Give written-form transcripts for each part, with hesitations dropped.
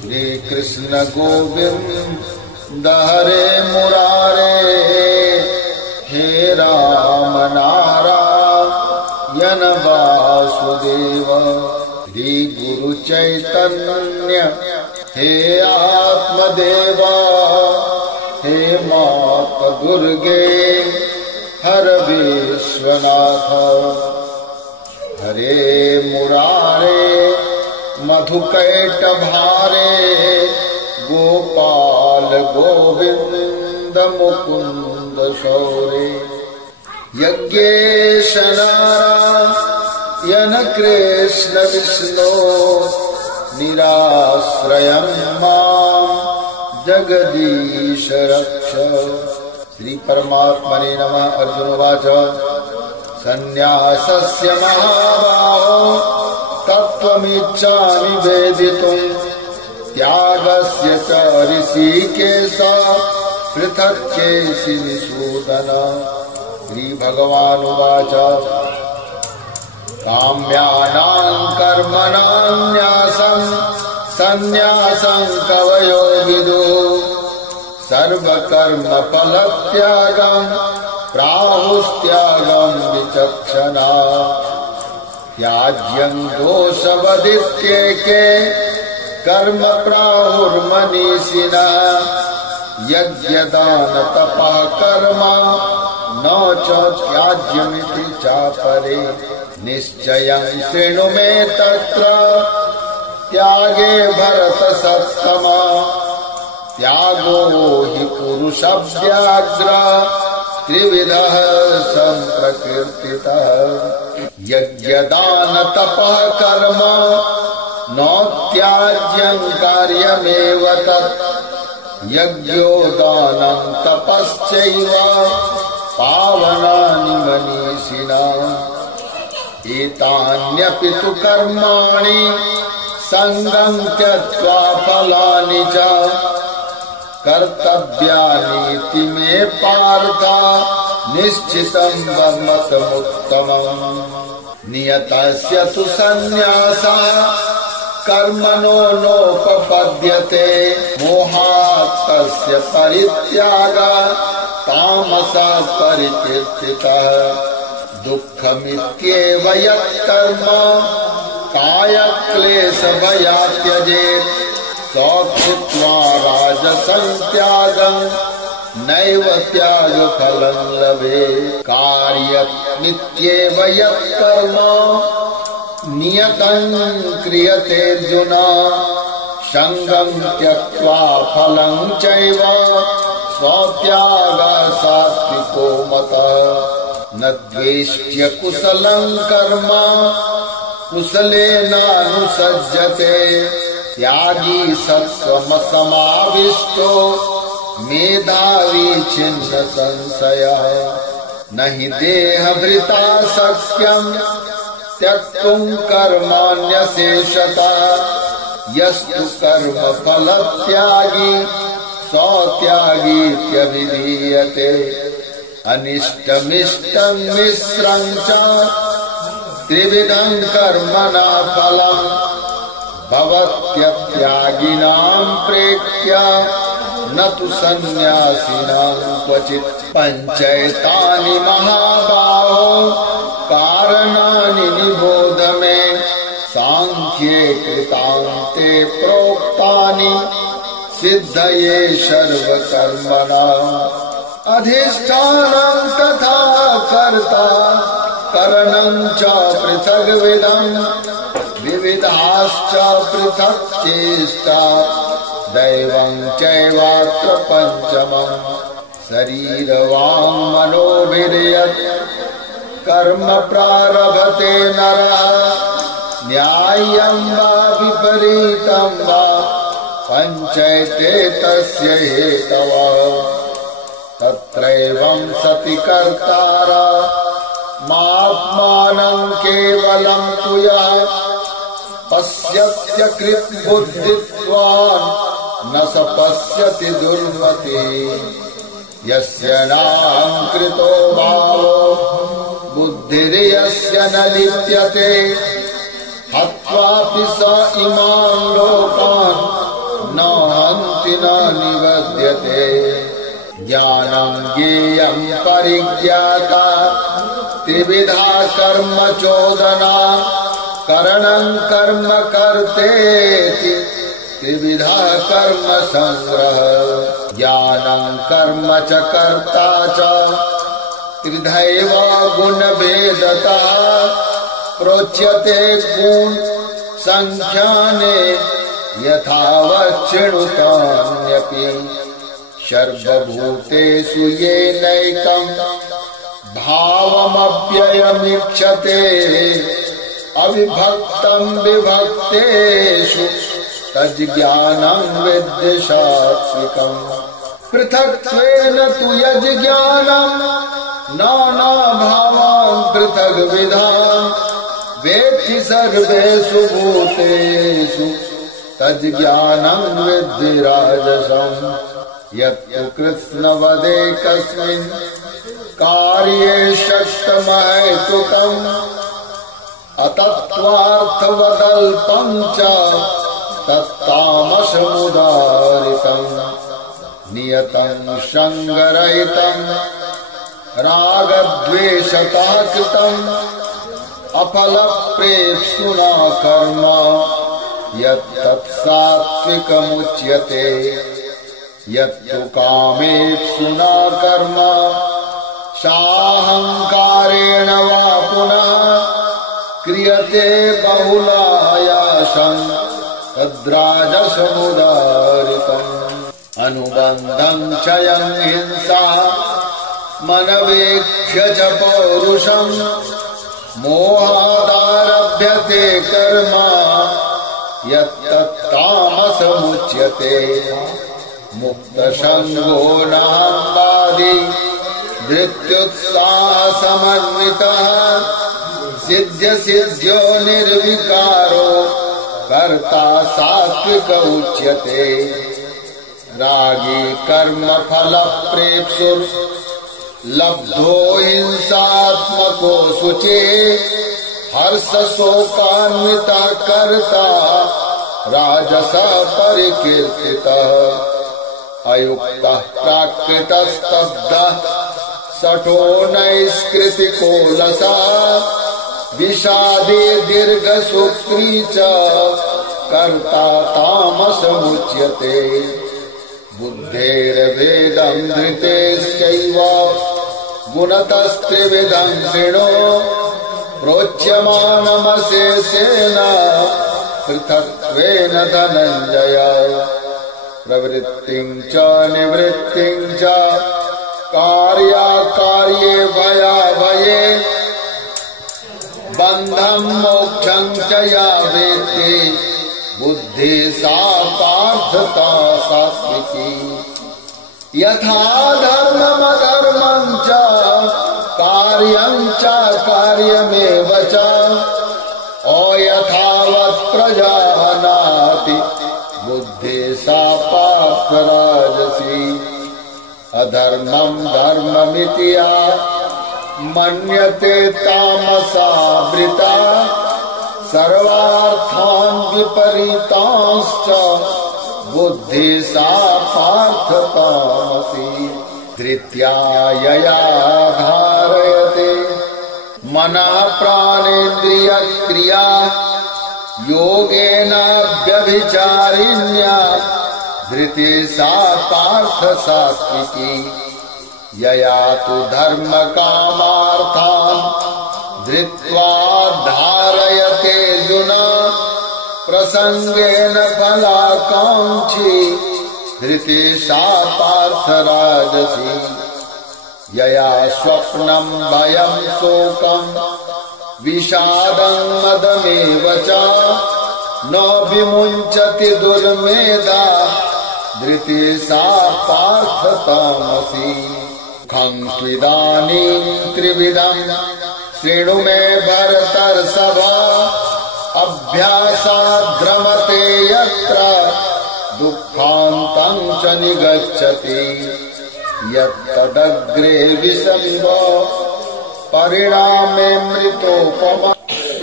श्री कृष्ण गोविंद हरे मुरारे, हे राम नारायण वासुदेव, श्री गुरु चैतन्य हे आत्मदेवा, हे मात दुर्गे हर विश्वनाथ, हरे मुरारे मधुकैटभारे, गोपाल गोविंद मुकुंद शौरे, यज्ञेश नारायण कृष्ण विष्णु, निराश्रयं मां जगदीश रक्ष। श्री परमात्मने नमः। अर्जुन उवाच सन्न्यासस्य महाबाहो तत्त्वमिच्छामि वेदितुम्, त्यागस्य च ऋषिकेश पृथक् चेसि निषूदन। श्री भगवानुवाच काम्यानां कर्मणां न्यासं सन्न्यासं कवयो विदुः, सर्वकर्मफलत्यागं प्राहुस्त्यागं विचक्षणा। त्याज्यं दोषवदित्येके कर्म प्राहुर्मनीषिणः, यज्ञदानतपः कर्म न च त्याज्यमिति चापरे। निश्चयं शृणु मे तत्र त्यागे भरतसत्तमा, त्यागो हि पुरुषव्याघ्र त्रिविधः सम्प्रकीर्तितः। यज्ञदानतपः कर्म न त्याज्यं कार्यमेव तत्, यज्ञो दानं तपश्चैव पावनानि मनीषिणाम्। एतान्यपि तु कर्माणि सङ्गं त्यक्त्वा फलानि च कर्तव्यानीति मे पार्थ, निश्चितं वर्मतमुत्तमम्। नियतस्य तु सन्न्यासः कर्मणो नोपपद्यते, मोहात् तस्य परित्यागः तामसः परिकीर्तितः। दुःखमित्येव यत्कर्म कायक्लेशभयात् त्यजेत्, सौकृत्वा राजसं त्यागं नैव त्यागफलं लभेत्। कार्यमित्येव यत्कर्म नियतं क्रियतेऽर्जुन, सङ्गं त्यक्त्वा फलं चैव स्वत्यागः सात्विको मतः। न द्वेष्ट्य कुशलं कर्म कुशलेनानुसज्जते, त्यागी सत्त्वमसमाविष्टो मेधावी छिन्न संशयः। न हि देहभृता शक्यं त्यक्तुं कर्माण्यशेषतः, यस्तु कर्मफलत्यागी सौत्यागीत्यभिधीयते। अनिष्टमिष्टं मिश्रं च त्रिविधं कर्मणा फलम्, भवत्यत्यागिनां प्रेत्य न तु सन्न्यासिनां क्वचित्। पञ्चैतानि महाबाहो कारणानि निबोध मे, सांख्ये कृतान्ते प्रोक्तानि सिद्धये सर्वकर्मणाम्। अधिष्ठानं तथा कर्ता करणं च पृथग्विधम्, विविधाश्च पृथक् चेष्टा दैवं चैवात्र पञ्चमम्। शरीरवाङ् मनोभिर्यत् कर्म प्रारभते नरः, न्याय्यं वा विपरीतं वा पञ्चैते तस्य हेतवः। तत्रैवं सति कर्तारा मात्मानं केवलं तु यः पश्यत्यकृत् बुद्धित्वान् न स पश्यति दुर्मतिः। यस्य नाहङ्कृतो भावो बुद्धिर्यस्य न लिप्यते, हत्वापि स इमान् लोकान् किमपि न निबध्यते। ज्ञानं ज्ञेयं परिज्ञाता त्रिविधा कर्म चोदना। करणं कर्म कर्तेति त्रिविधा कर्म संग्रह। ज्ञानं कर्म च कर्ता च त्रिधैव गुणभेदतः। प्रोच्यते गुण संख्याने यथावत् शृणुतान्यपि। सर्वभूतेषु येनैकं भावमव्ययमीक्षते। अविभक्तं विभक्तेषु तज्ज्ञानं विद्धि सात्विकम्। पृथक्त्वेन तु यज्ज्ञानं नानाभावान् पृथग्विधान्। वेत्ति सर्वेषु भूतेषु तज्ज्ञानं विद्धि राजसम्। यत्तु कृत्स्नवदेकस्मिन् कार्ये षट्महैतुकम्। अतत्त्वार्थवदल्पं च तत्तामसमुदारितम्। नियतं संगरहितं रागद्वेषतः कृतम्। अफलप्रेप्सुना कर्म यत्तत् सात्विकमुच्यते। यत्तु कामेप्सुना कर्म साहंकारेण वा पुनः क्रियते बहुलायासं तद्राजसमुदारितम्। अनुबन्धं क्षयं हिंसा मनवेक्ष्य च पौरुषम्। मोहादारभ्यते कर्म यत्तत्तामसमुच्यते। मुक्तसंगो नाहंवादी धृत्युत्साहसमन्वितः। सिद्ध्य सिद्ध्यो निर्विकारो कर्ता सात्विक उच्यते। रागी कर्म फल प्रेप्सुर लब्धो हिंसात्मको शुचे। हर्ष शोकान्विता कर्ता राजस परिकीर्तितः। अयुक्तः प्राकृतस्तब्धः सठो नैष्कृतिको लसा। विषादे दीर्घसूत्री च कर्ता तामसमुच्यते। बुद्धेर्वेदं धृतेश्चैव गुणतस्त्रिविधं शृणु। प्रोच्यमानमशेषेण पृथक्त्वेन धनञ्जय। प्रवृत्तिं च निवृत्तिं च कार्याकार्ये भयाभये। बन्धं मोक्षं च या वेत्ति बुद्धि सा पार्थता सात्विकी। यथा धर्ममधर्मं च कार्यं च कार्यमेव च। अयथावत् प्रजानाति बुद्धि सा पार्थ राजसी। अधर्मं धर्ममिति या मन्यते तामसावृता। सर्वार्थान् विपरीतांश्च बुद्धि सा पार्थ तामसी। धृत्या यया धारयते मनः प्राणेन्द्रियक्रिया। योगेनाव्यभिचारिण्या धृति सा पार्थ सात्विकी। यया तु धर्म कामार्थान् धृत्वा धारयते अर्जुना। प्रसंगेन फलाकांक्षी धृति सा पार्थ राजसी। यया स्वप्नं भयं शोकं विषादं मदमेव च न विमुञ्चति दुर्मेधा धृति सा पार्थ तामसी। खं त्विदानीं त्रिविधं शृणु मे भरतर्षभ। अभ्यासाद्रमते यत्र दुःखान्तं च निगच्छति। यत्तदग्रे विषमिव परिणामे मृतोपमा।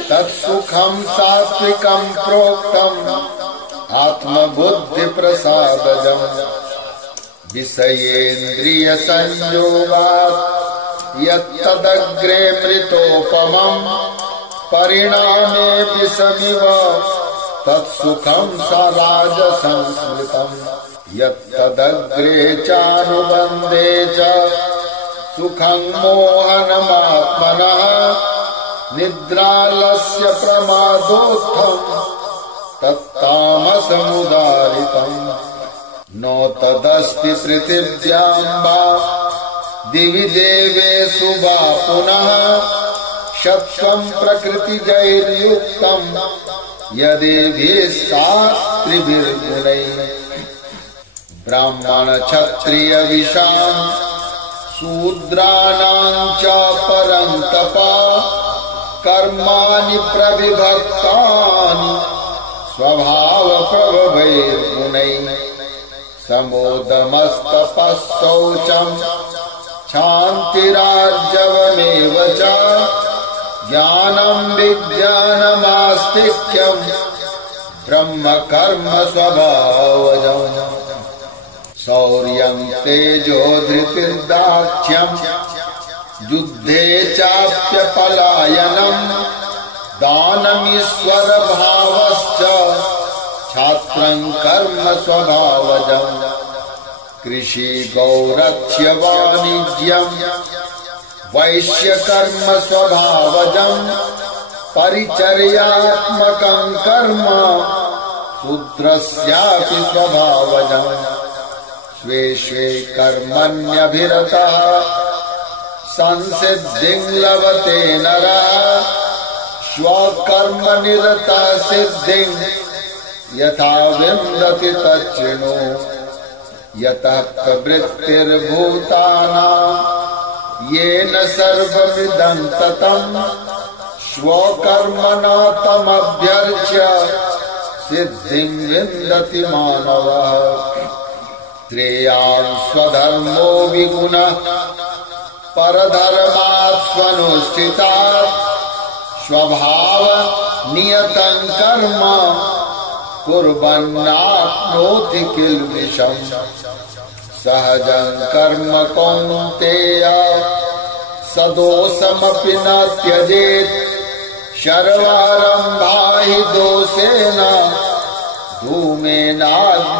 तत्सुखं सात्विकं प्रोक्तम् आत्मबुद्धिप्रसादजम् विषयेन्द्रियसंयोगात् यत्तदग्रे मृतोपमम् परिणामे विषमिव तत्सुखम् स राजसंस्मृतम् यत्तदग्रे चानुबन्धे च सुखम् मोहनमात्मनः निद्रालस्य प्रमादोत्थम् तत्तामसमुदारितम् नो तदस्ति पृथिव्याम् वा दिवि देवेषु वा पुनः शक्यम् प्रकृतिजैर्युक्तम् यदेभिस्त्रिभिर्गुणैः ब्राह्मण क्षत्रिय विषाम् शूद्राणाम् च परन्तप कर्माणि प्रविभक्तानि स्वभाव प्रभवैर्गुणैः समोदमस्तपः शौचम् क्षान्तिरार्जवमेव च ज्ञानम् विज्ञानमास्तिक्यम् ब्रह्म कर्म स्वभावजम् शौर्यम् तेजो धृतिर्दाक्ष्यम् युद्धे चाप्यपलायनम् दानमीश्वर भावश्च छात्रम् कर्म स्वभावजम् कृषि गौरक्ष्य वाणिज्यम् वैश्यकर्म स्वभावजम् परिचर्यात्मकम् कर्म शूद्रस्यापि स्वभावजम् स्वे स्वे कर्मण्यभिरतः संसिद्धिम् लभते नरः स्वकर्मनिरता सिद्धिम् यथा विन्दति तच्छृणु यतः प्रवृत्तिर्भूतानाम् येन सर्वमिदम् ततम् स्वकर्मणा तमभ्यर्च्य सिद्धिम् विन्दति मानवः श्रेयान् स्वधर्मो विगुणः परधर्मात् स्वनुष्ठितात् स्वभाव नियतं कर्म कुर्वन्नाप्नोति किल्बिषम् सहजं कर्म कौन्तेय सदोषमपि न त्यजेत् शर्वारम्भा हि दोषेण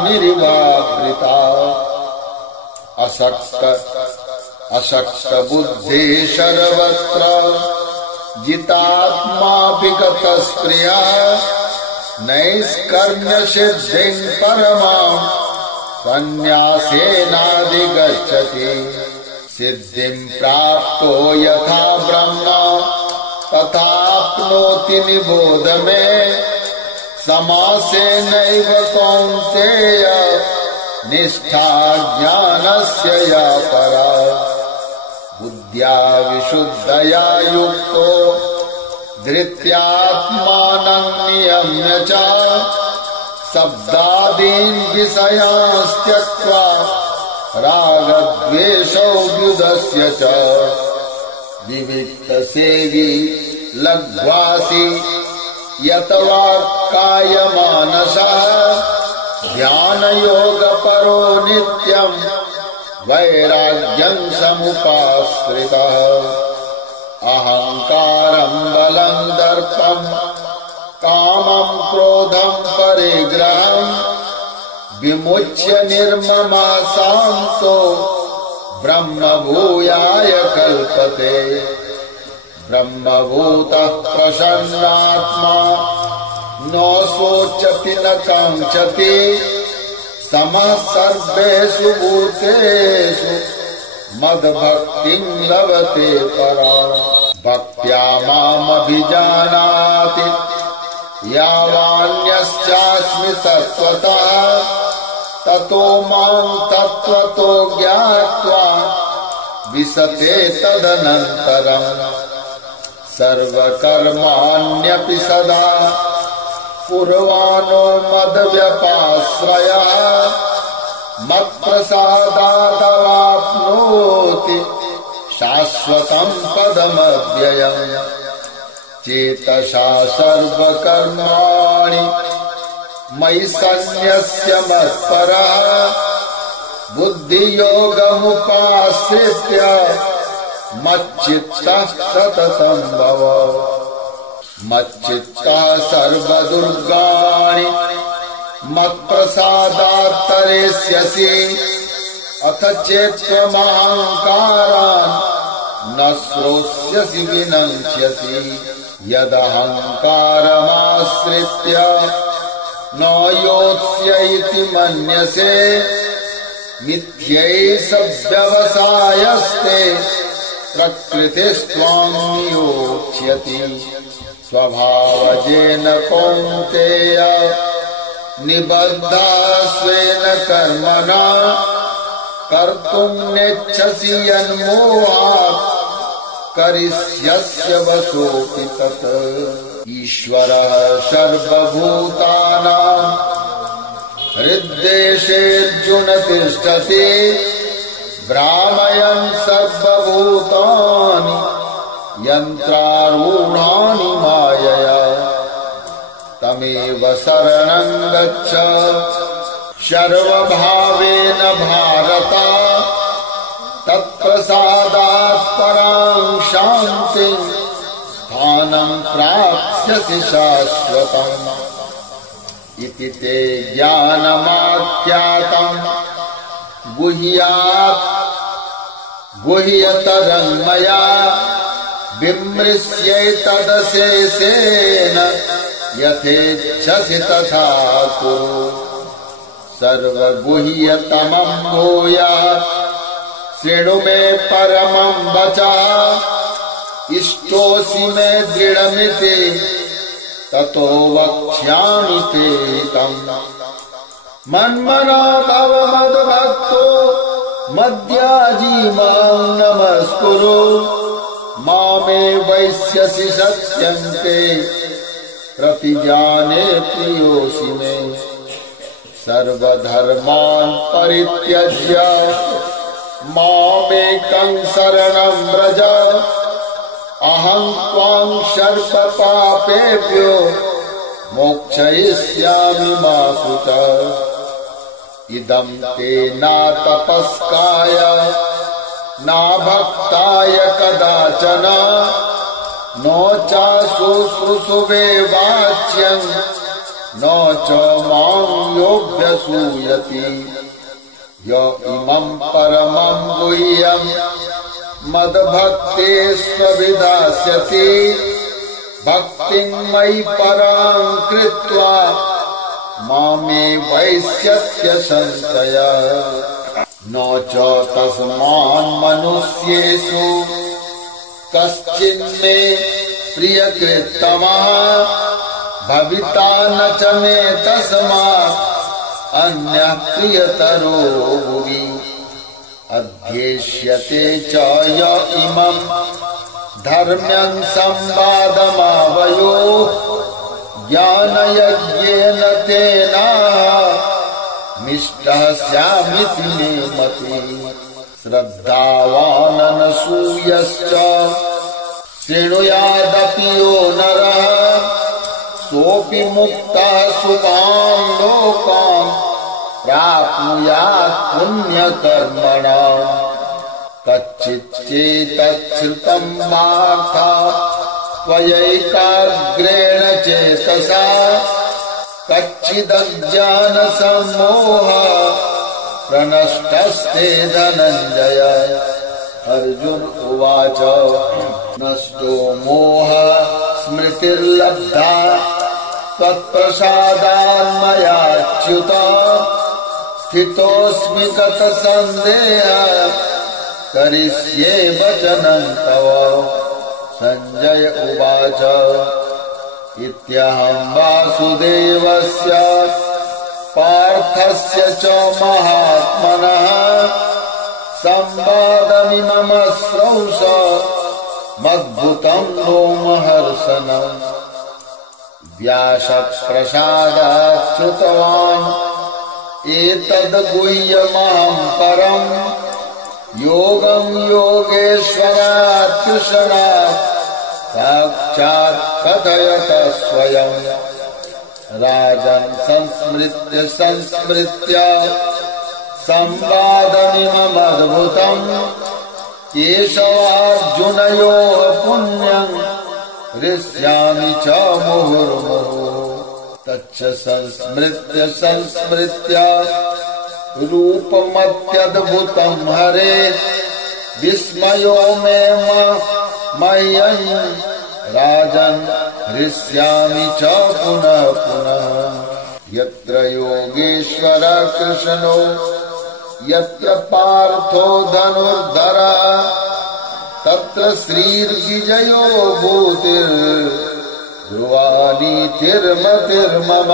धूमेनाग्निरिवावृता अशक्त बुद्धि सर्वत्र जितात्मा विगतस्प्रियः नैष्कर्म्य सिद्धिं परमां संन्यासेनाधिगच्छति सिद्धिं प्राप्तो यथा ब्रह्म तथाप्नोति निबोध मे समासेनैव कौन्तेय निष्ठा ज्ञानस्य या परा बुद्ध्या विशुद्धया युक्तो धृत्यात्मानं नियम्य च शब्दादीन् विषयांस्त्यक्त्वा रागद्वेषौ व्युदस्य च विविक्तसेवी लघ्वासी यतवाक्कायमानसः ध्यानयोगपरो नित्यम् वैराग्यम् समुपाश्रितः अहङ्कारम् बलम् दर्पम् कामम् क्रोधम् परिग्रहम् विमुच्य निर्ममः शान्तो ब्रह्मभूयाय कल्पते ब्रह्मभूतः प्रसन्नात्मा न शोचति न काङ्क्षति समः सर्वेषु भूतेषु मद्भक्तिम् लभते पराम् भक्त्या मामभिजानाति यावान्यश्चास्मि तत्त्वतः ततो माम् तत्त्वतो ज्ञात्वा विशते तदनन्तरम् सर्वकर्माण्यपि सदा कुर्वाणो मद्व्यपाश्रयः मत्प्रसादादवाप्नोति शाश्वतम् पदमव्ययम् चेतसा सर्वकर्माणि मयि सन्न्यस्य मत्परः बुद्धियोगमुपाश्रित्य मच्चित्तः सततं भव। मच्चित्तः सर्वदुर्गाणि मत्प्रसादात् तरेष्यसि। अथ चेत्त्वमहङ्कारान् न श्रोष्यसि विनङ्क्ष्यसि। यदहङ्कारमाश्रित्य न योत्स्य इति मन्यसे मिथ्यैष व्यवसायस्ते प्रकृतिस्त्वां नियोक्ष्यति। स्वभावजेन कौन्तेय निबद्धः स्वेन कर्मणा कर्तुं नेच्छसि यन्मोहात् करिष्यस्य वशोऽपि तत्। ईश्वरः सर्वभूतानां हृद्देशेऽर्जुन तिष्ठति। भ्रामयन् सर्वभूतानि यन्त्रारूढानि मायया। तमेव शरणं गच्छ सर्वभावेन भारत। तत्प्रसादात् परां शान्तिं स्थानं प्राप्स्यसि शाश्वतम्। इति ते ज्ञानमाख्यातम् गुह्यतरं मया विमृश्यैतदशेषेण यथेच्छसि तथा कुरु। सर्वगुह्यतमं भूयात् शृणु मे परमं वचः। इष्टोऽसि मे दृढमिति ततो वक्ष्यामि ते तम्। मन्मना भव मद्भक्तो मद्याजी मां नमस्कुरु। मामे वैष्यसि सत्यन्ते प्रतिजाने प्रियोऽसि मे। सर्वधर्मान् परित्यज्य मामेकं शरणं व्रज। अहं त्वां सर्वपापेभ्यो मोक्षयिष्यामि मा शुचः। इदं ते न तपस्काय न भक्ताय कदाचन न च शुश्रूषवे वाच्यं न च मां योऽभ्यसूयति। य इमं परमं गुह्यं मद्भक्तेष्वभिधास्यति। भक्तिं मयि परां कृत्वा मामे वैष्यत्य संशयः। न च तस्मान् मनुष्येषु कश्चिन्मे प्रियकृत्तमः भविता न च मे तस्मात् अन्यः प्रियतरो भुवि। अध्येष्यते च य इमं धर्म्यं संवादमावयोः। ज्ञानयज्ञेन तेनामिष्टः स्यामिति मे मतिः। श्रद्धावाननसूयश्च शृणुयादपि यो नरः सोऽपि मुक्तः शुभान् लोकान् प्राप्नुयात् पुण्यकर्मणाम्। कच्चिच्चेतच्छ्रुतं वार्थ त्वयैकाग्रेण चेतसा कच्चिदज्ञानसम्मोहः प्रनष्टस्ते धनञ्जय। अर्जुन उवाच नष्टो मोहः स्मृतिर्लब्धा त्वत्प्रसादान्मयाच्युत। स्थितोऽस्मि गतसन्देहः करिष्ये वचनं तव। संजय उवाच इत्यहं वासुदेवस्य पार्थस्य च महात्मनः संवादमिमं श्रौष मद्भुतं रोमहर्षणम्। व्यासप्रसादात् श्रुतवान् एतद्गुह्यमहं परम्। योगं योगेश्वरात् कृष्णात् साक्षात् कथयत स्वयम्। राजन् संस्मृत्य संस्मृत्य संवादमिममद्भुतम् केशवार्जुनयोः पुण्यम् हृष्यामि च मुहुर्मुहुः तच्च संस्मृत्य संस्मृत्य रूपमत्यद्भुतम् हरे विस्मयो मे मह्यम् राजन् हृष्यामि च पुनः पुनः यत्र योगेश्वर कृष्णो यत्र पार्थो धनुर्धरः तत्र श्रीर्विजयो भूतिर्ध्रुवानीतिर्मतिर्मम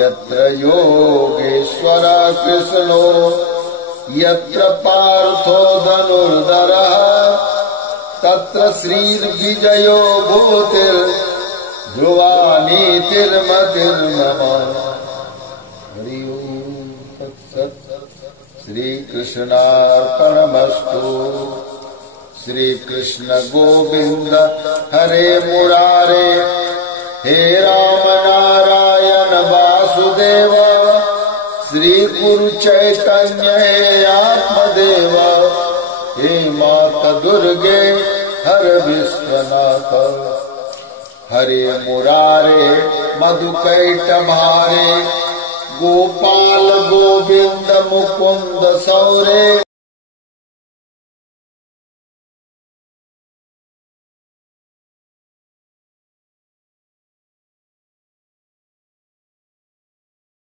यत्र योगेश्वर कृष्णो यत्र पार्थो धनुर्धरः तत्र श्रीर्विजयो भूतिर्ध्रुवानीतिर्मतिर्मम। हरि ओम तत्सत्। श्री कृष्णार्पणमस्तु। श्री कृष्ण गोविंद हरे मुरारे हे राम नारायण वासुदेव श्री गुरु चैतन्य हे आत्मदेव हे माता दुर्गे हर विश्वनाथ हरे मुरारे मधुकैटभारे गोपाल गोविंद मुकुंद सौरे।